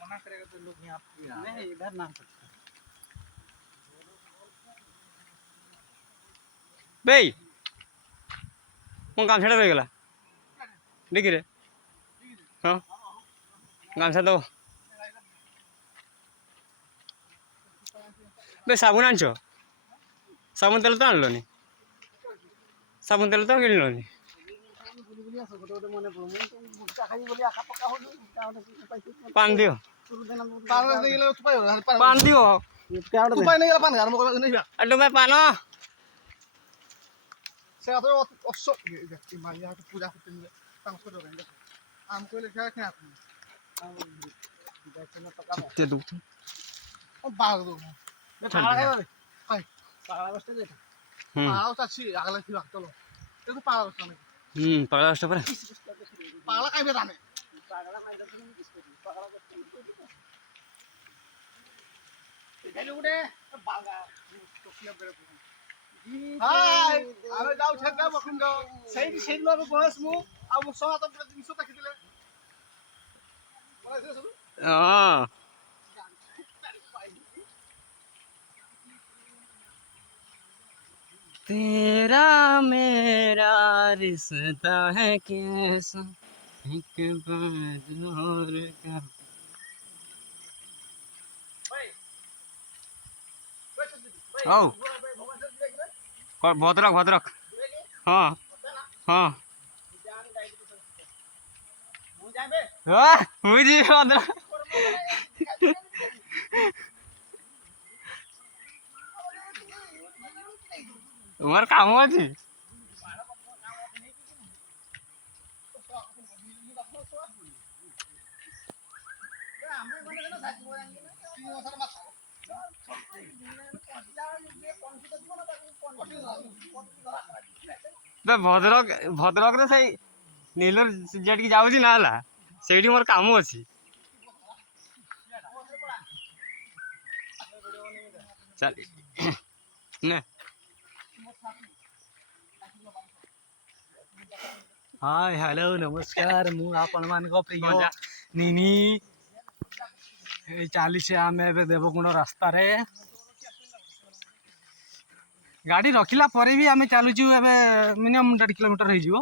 मना करेगा तो लोग यहाँ नहीं इधर ना बे कौन काम छेड़ा रह गला देखी रे हाँ गामछा दो बे साबुन आनछ साबुन तेल तो आनलोनी साबुन तेल तो किणलोनी पान दियो पान दियो अड्डो में पान से आता है ऑक्सो ये मारिया तो पूजा करते हैं तांसो जो रहेंगे हमको लिखा है क्या चित्ते दू और बाग दो ये पागल है भाई हाय पागल बस्ते देता पागल तो अच्छी अगला फिर रखता लो ये तो पागल बस्ता नहीं पागल बस्ता पर पागल का भी दाने पागल का इधर किसको पागल का इधर उड़े बागा तो क्या बेरे हाय आमे जाऊ छेका बकुन जाऊ सही सही लो बस मु आ मु सहा तम दिन सता खिदिले मलाई सुनु हां तेरा मेरा रिश्ता है कैसा एक बार और का आओ भद्रक भद्रक हाँ हाँ मुझे भद्रक तुम्हार काम अच्छी भद्रक भद्रक रे सही नीलर जेटिकी जाऊँगी ना है से मोर काम अच्छी चल ने हाय हेलो नमस्कार मु आपण मान को प्रिय निनी चली से आम देवकुंड रास्ता रे गाड़ी रखिला पर भी आम चलुचु मिनिमम 1.5 किलोमीटर हो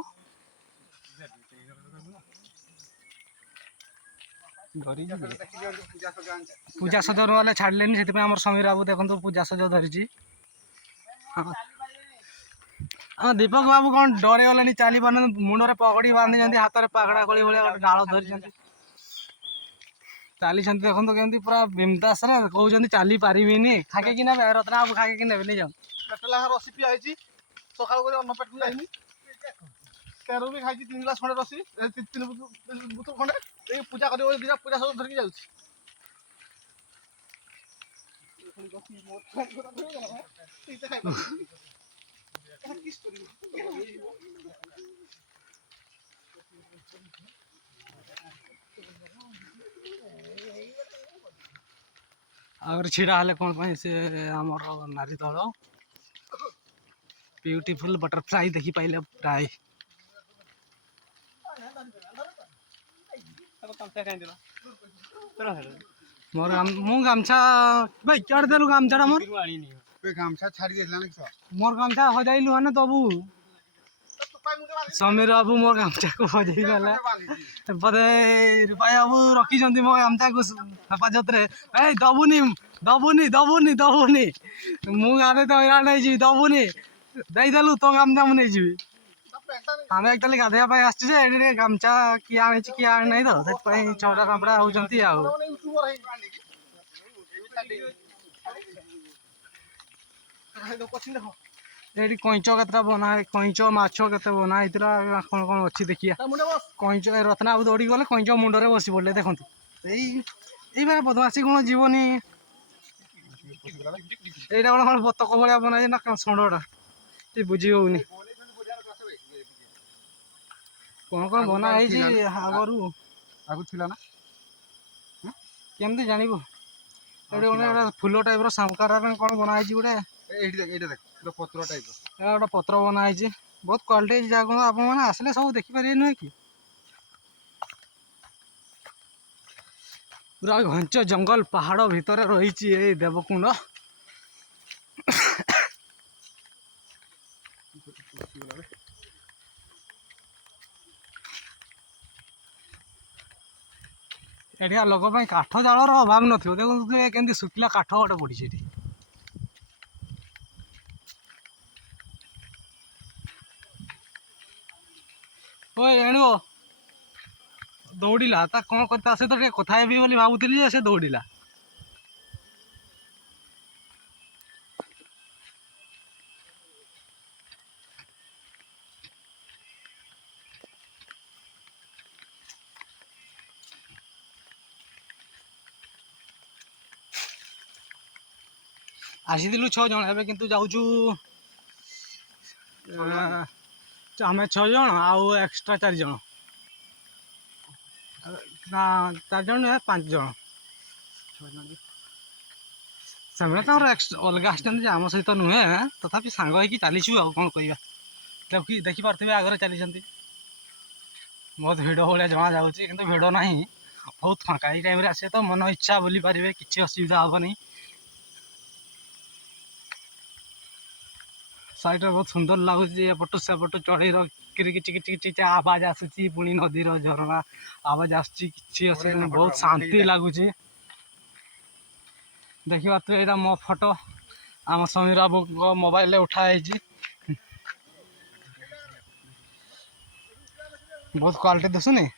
पूजा सज वाले छाड़े से समीर बाबू देखो पूजा सज धरी हाँ दीपक बाबू कौन डरे गले चली पार मुंडे पगड़ी बांधी हाथ में पगड़ा कली भाई डाल धरी चली देखो केमती पूरा बिमदास कहते चली पारिनी खाके कि रत्ना बाबू खाके कि नहीं जाओ रसी पिया सकाल पेट को जाइनी तेरु भी खाई 3 गिलास खंडे रसी 3 बोतल खंडे पूजा कर पूजा सब धरिकी जाऊँ आगर छिड़ा हेले कौन से आमर नारी दल ब्यूटीफुल बटरफ्लाई देखी पाइले प्राय मोर मु गामछा भाई क्या देलु गामछा मोर गामछा छाड़ी देला ना मोर गामछा हजाइलु हने तबु समीर बाबू मोर गामछा को हजाई गला पदे रुपया बाबू रखी जंती मो गामछा को हेफाजत रे ए दबुनी दबुनी दबुनी दबुनी मु गाने तो इरा नै जी दबुनी दई देलु तो गामछा मु नै जी आमे एक्चुअली गाधेया पाई आछि जे एडी गामछा कि आने कि आ नै तो सेत पई छोटा कापड़ा होजंती आ एडी कइचो केतरा बना है कइचो माछो केते बना हैतरा कोन कोन अछि देखिया कइचो रत्ना बाबू दौड़ी गले कइचो मुंडरे बसी पड़ले देखंतु एई बारे बदमाशी कोन जीवनी एटा कोन बतक भलिया बना जे ना संडोडा ती बुझी होउनी कौन बना है आगरू आगु थिला ना केमती जानबो एडे ओने फूल टाइप रो संकारा कौन बना है गोटे एठी देख एटा देख तो पत्र टाइप गोटे पत्र बना है बहुत क्वालिटी जगह आप मैंने आसले सब देखिपारे नुहे कि पूरा घंच जंगल पहाड़ भितर रही ए देवकुंड। एठिया लोक काठ जालर अभाव नथिबो देखो केमती सुखिला काठ गोटे पड़ी एठी। ओए एणु दौड़िला ता कौन करता से तो कथा हेबी बोली भाबुଥିଲି जे से दौड़िला। आसीलु 6 जन एबे किंतु जाउछु आम 6 जन आउ एक्स्ट्रा 4 जन ना 4 जन नुहे 5 जन से अलग आम सहित नुहे तथापि सांग होगी चलीचु आ कौन कह देखी पारे आगे चली बहुत भिड़ भाया जमा जाऊँगी कि भिड़ ना बहुत फाँका ये टाइम आसे तो मन इच्छा बुली पारे किसी असुविधा हेनी। साइड बहुत सुंदर लगुच एपटू सेपटू चढ़ी किच आवाज आसूची पुणी नदीर झरणा आवाज आस बहुत शांति लगुच। देखी पारे यहाँ मो फोटो आम समीर बाबू मोबाइल उठाई बहुत क्वालिटी दिशुनी।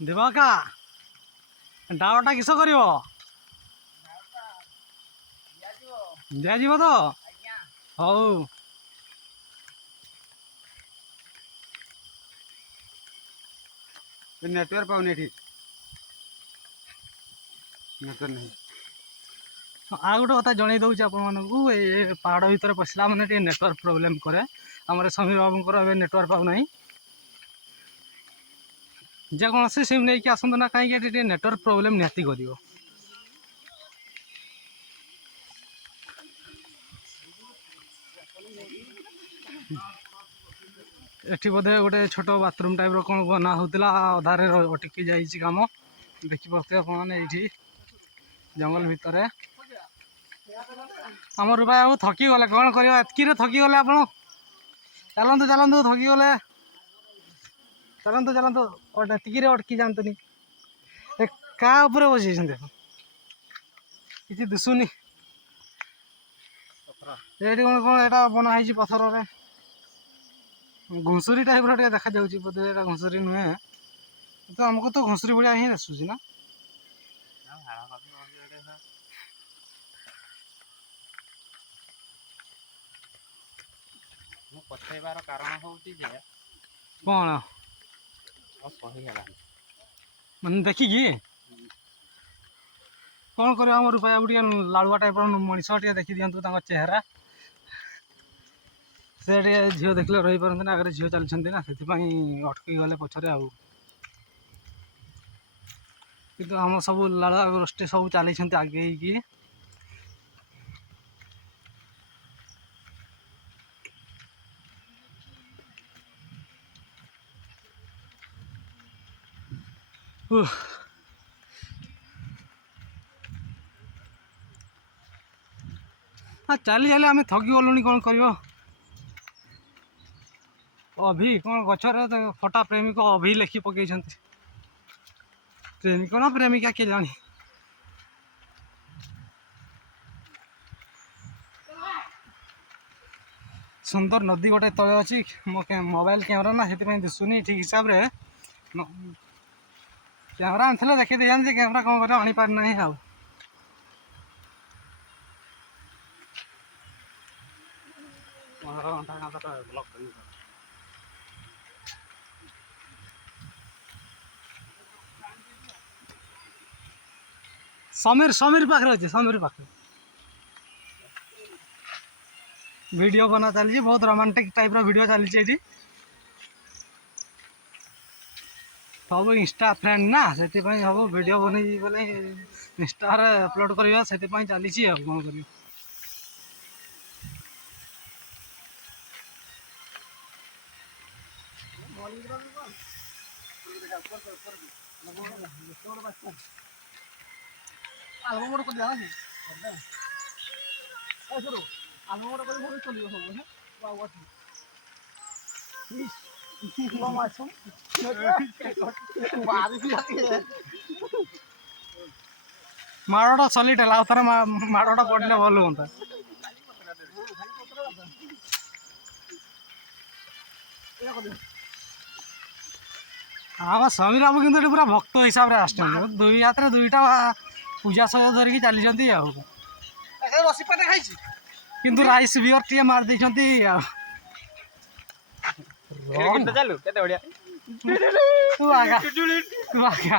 देवका डावटा किस कर दिज्व तो हौ नेटवर्क पाउने ठीक नेटवर्क नहीं। आ गोटे कथा जन दूसरी आप पहाड़ भितर पशला मैंने नेटवर्क प्रोब्लेम कै आम समीर बाबू नेटवर्क पाऊना जेकोसी सिम नहीं आसतु ना कहीं नेटवर्क प्रोब्लेम निहाती कर एठी बोधे गोटे छोट बाथरूम टाइप कौन बना होता अधारे अटकी जाइए कम देखी पारे ये जंगल भितर आम रूपा बाबू थकी गले कौन कर थकी गले आप चलतु चलतु थकी गले चलतु चलतु टिकी अटकी जातुनि क्या बस कि दिशुनी ये कौन कौन यहाँ बनाई पथर घुषुरी टाइप देखा जाऊँगी बोधे यहाँ घुषुरी नुहे तो आमको तो घुषुरी भाया ही दिशुची ना। पछेबार कारण हूँ कौन मैंने देखिकी कौन कर रूपा बाबू लाड़ुआ टाइप मनीष देखी दिखाँ चेहरा से झील देखले रही पारती आगे झील चलती ना से अटकी गले पछरे आउ कि आम सब लाड़ुआ गोष्ठी सब चली आगे की चली चली आम थकी गलुनी कौन कर अभि कौन गचर फटा प्रेमिक अभि लिखि पकई प्रेमिक ना प्रेमिका किए जानी सुंदर नदी गोटे तले अच्छी मो मोबाइल कैमेरा ना से दिशुनी ठीक हिसाब से कैमेरा आनी देखी दे जानी कैमेरा कौन कर आनी पार ना आ समीर समीर पाखे अच्छे समीर पाखे वीडियो बना चली बहुत रोमांटिक टाइप वीडियो चली सब इंस्टा फ्रेंड ना से सब वीडियो बन बोले इंस्टा अपलोड करवा से चली कौन कर माड़टा सलिट है आउ थे माड़टा पड़ने भल हाँ आम समीर बाबू कि पूरा भक्त हिसाब से आस दुई हाथ में दुईटा पूजा सह धरिकी चली किंतु राइस बियर टे मार देती ଚାଲୁ କେତେ ବଢିଆ तू आगा तू आगा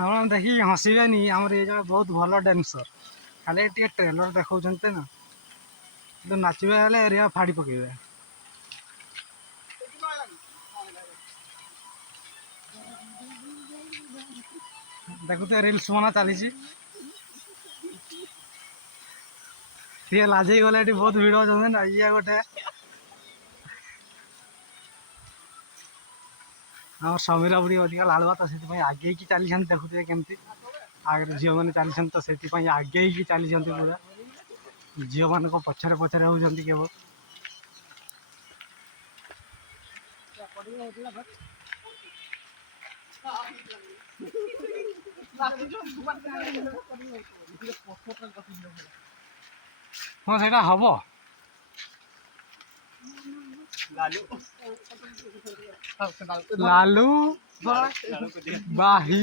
हम देखी हसबेनि आमर ये जन बहुत भल डांसर खाली टे ट्रेलर देखा ना तो नाचे एरिया फाड़ी पकेबे देखुते रिल्स बना चली लाजे गले बहुत भिड़ अच्छा ना ये गोटे आम समीर बुढ़ी अधिका लाड़ुआ तो से आगे की चली देखुए केमती आगे झील मैंने चली तो से आगे की चली पूरा झील मान पछरे पछरे होती केवल हाँ से हम लालू बाही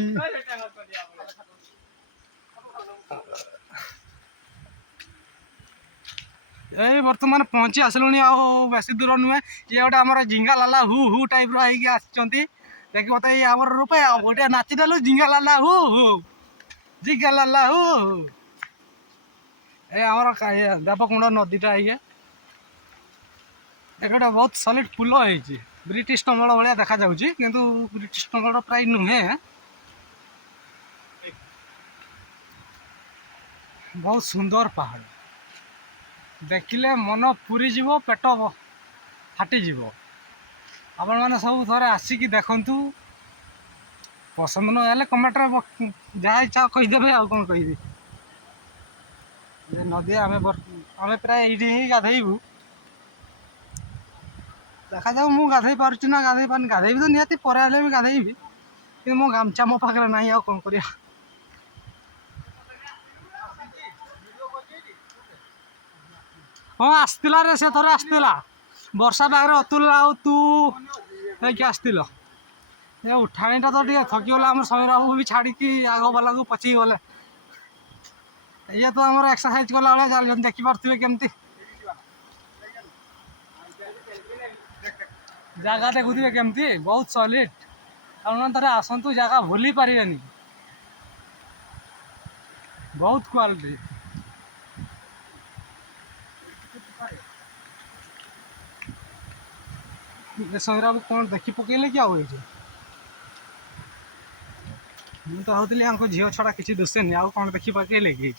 ए बर्तमान पहुँची आसलुँ बेसी दूर नुहे ये गोटे आम झिंगा लाला हु हु टाइप देखिए मत ये आम रूपे गोटे नाचिदेलु झिंगा लाला हु हु झिंगा लाला हु हु ए आमर देवकुंड नदीटा ये गोटे बहुत सॉलिड पुल है ब्रिटिश टंगल भाया देखा किंतु ब्रिटिश टंगल प्राय नुहे बहुत सुंदर पहाड़ देखिले मन पूरी जीव पेट फाटिज आपण मैंने सब थे आसिकी देखु पसंद न कमेंट जहाँ इच्छा कहीदेवे आ कौन कहे नदी आम प्राय ये ही गाधेबू देखा जाऊ मु गाधे पार्टी ना गाधे पानी गाधेबी तो निहाती पर गाधेबी कि मो गामछा मो पाखे ना आ कौन कर हाँ आसला रे से थोड़े आसला वर्षा पाखे अतुल आउ तू आसतिल उठाणीटा तो टे थकीगला आम समीर बाबू भी छाड़ी आग वाला को पची गले ये तो आम एक्सरसाइज कला भाई चल देखिपे केमती जगह देखुए केमती बहुत सॉलिड आप थे आसतु जगह भूली पारे बहुत क्वालिटी समीर बाबू कौन देखी पकड़े क्या हुए मुझे तो भावती आंको झील छड़ा किसी दुसेनि आउ कौन देखी पकड़े कि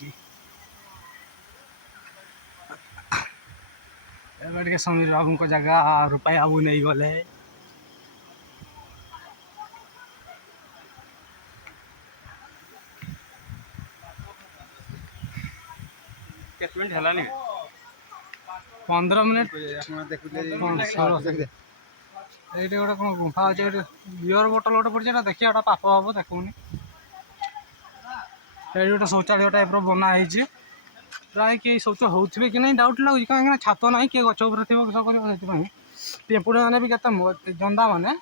एबे समीर बाबू को जगह रुपया बाबू नहीं गले मिनट है 15 मिनट देखुले ये गोटे कौन गुंफा अच्छे बियर बोतल गोटे पड़े देखिए गोटे पाप हम देखुनि ये गोटे शौचालय टाइप बनाई प्राय किए शौच होते कि नहीं डाउट लगुच कहीं छात ना किए गच कर टेम्पुड़ी मैंने भी के जंदा मैंने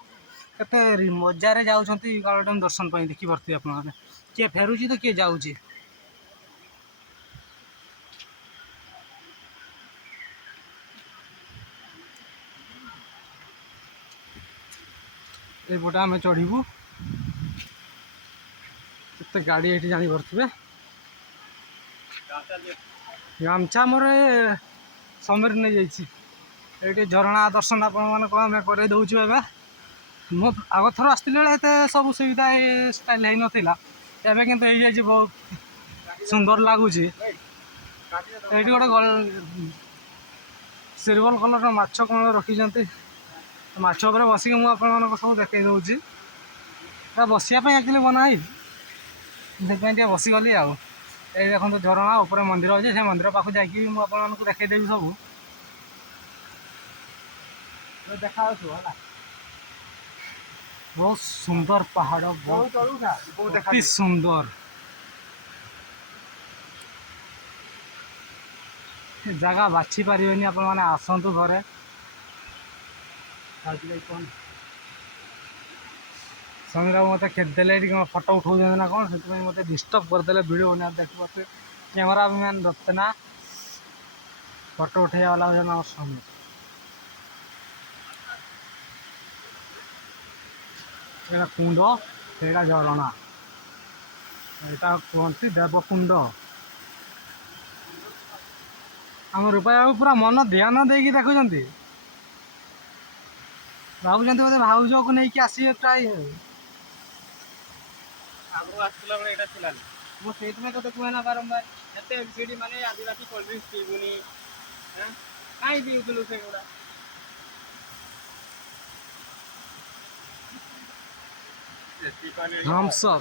के मजार जाऊँगी गार्डन दर्शन पर देखिपे आपने किए फेरुची तो किए जाऊँगी এইপଟେ ଆମେ ଚଢ଼ିବୁ। କେତେ ଗାଡ଼ି ଏଠି ଜାଣିପାରୁଥିବେ। ଗାମଛା ମୋର ସମୟରେ ନେଇଯାଇଛି। ଏଇଠି ଝରଣା ଦର୍ଶନ ଆପଣମାନଙ୍କୁ ଆମେ କରେଇ ଦେଉଛୁ ଏବେ। ମୁଁ ଆଗ ଥର ଆସିଥିଲି ବେଳେ ଏତେ ସବୁ ସୁବିଧା ଏ ଷ୍ଟାଇଲ୍ ହେଇନଥିଲା, ଏବେ କିନ୍ତୁ ହେଇଯାଇଛି। ବହୁତ ସୁନ୍ଦର ଲାଗୁଛି। ଏଇଠି ଗୋଟେ ସିଲଭର କଲର୍ର ମାଛ କ'ଣ ରଖିଛନ୍ତି। ମାଛ ଉପରେ ବସିକି ମୁଁ ଆପଣମାନଙ୍କୁ ସବୁ ଦେଖେଇ ଦେଉଛି। ଏଟା ବସିବା ପାଇଁ ଆକ୍ଚୁଆଲି ବନା ହେଇଛି, ସେଥିପାଇଁ ଟିକେ ବସିଗଲି ଆଉ। ଏଇ ଦେଖନ୍ତୁ ଝରଣା ଉପରେ ମନ୍ଦିର ଅଛି, ସେ ମନ୍ଦିର ପାଖକୁ ଯାଇକି ମୁଁ ଆପଣମାନଙ୍କୁ ଦେଖେଇଦେବି ସବୁ। ଦେଖାଯାଉଛୁ ହେଲା, ବହୁତ ସୁନ୍ଦର ପାହାଡ଼, ବହୁତ ଅତି ସୁନ୍ଦର। ଜାଗା ବାଛି ପାରିବେନି, ଆପଣମାନେ ଆସନ୍ତୁ ଘରେ। ସମୀରବାବୁ ମୋତେ ଖେଦିଦେଲେ, ଏଠି କ'ଣ ଫଟୋ ଉଠାଉଛନ୍ତି ନା କ'ଣ, ସେଥିପାଇଁ ମୋତେ ଡିଷ୍ଟର୍ବ କରିଦେଲେ। ଭିଡ଼ିଓ ବନେଇବା ଦେଖିପାରୁଥିବେ, କ୍ୟାମେରା ମ୍ୟାନ୍ ରଖତେ ନା ଫଟୋ ଉଠେଇବା ବାଲା ହେଉଛନ୍ତି ଆମର ସମୀର। ଏଇଟା କୁଣ୍ଡ, ସେଇଟା ଝରଣା, ଏଇଟା କୁହନ୍ତି ଦେବକୁଣ୍ଡ। ଆମ ରୂପା ବାବୁ ପୁରା ମନ ଧ୍ୟାନ ଦେଇକି ଦେଖୁଛନ୍ତି, ଭାବୁଛନ୍ତି ବୋଧେ ଭାଉଜକୁ ନେଇକି ଆସିବେ ପ୍ରାୟ। ଆଗରୁ ଆସିଥିଲା ବେଳେ ଏଇଟା ଥିଲାନି। ମୁଁ ସେଇଥିପାଇଁ ତୋତେ କୁହେ ନା ବାରମ୍ବାର। ଏତେ ଏମସିଡି ମାନେ ଆଦିବାସୀ କୋଲ୍ଡ ଡ୍ରିଙ୍କ୍ସ ପିଇବୁନି। କାହିଁ ପିଉଥିଲୁ ସେଗୁଡ଼ା? Thums up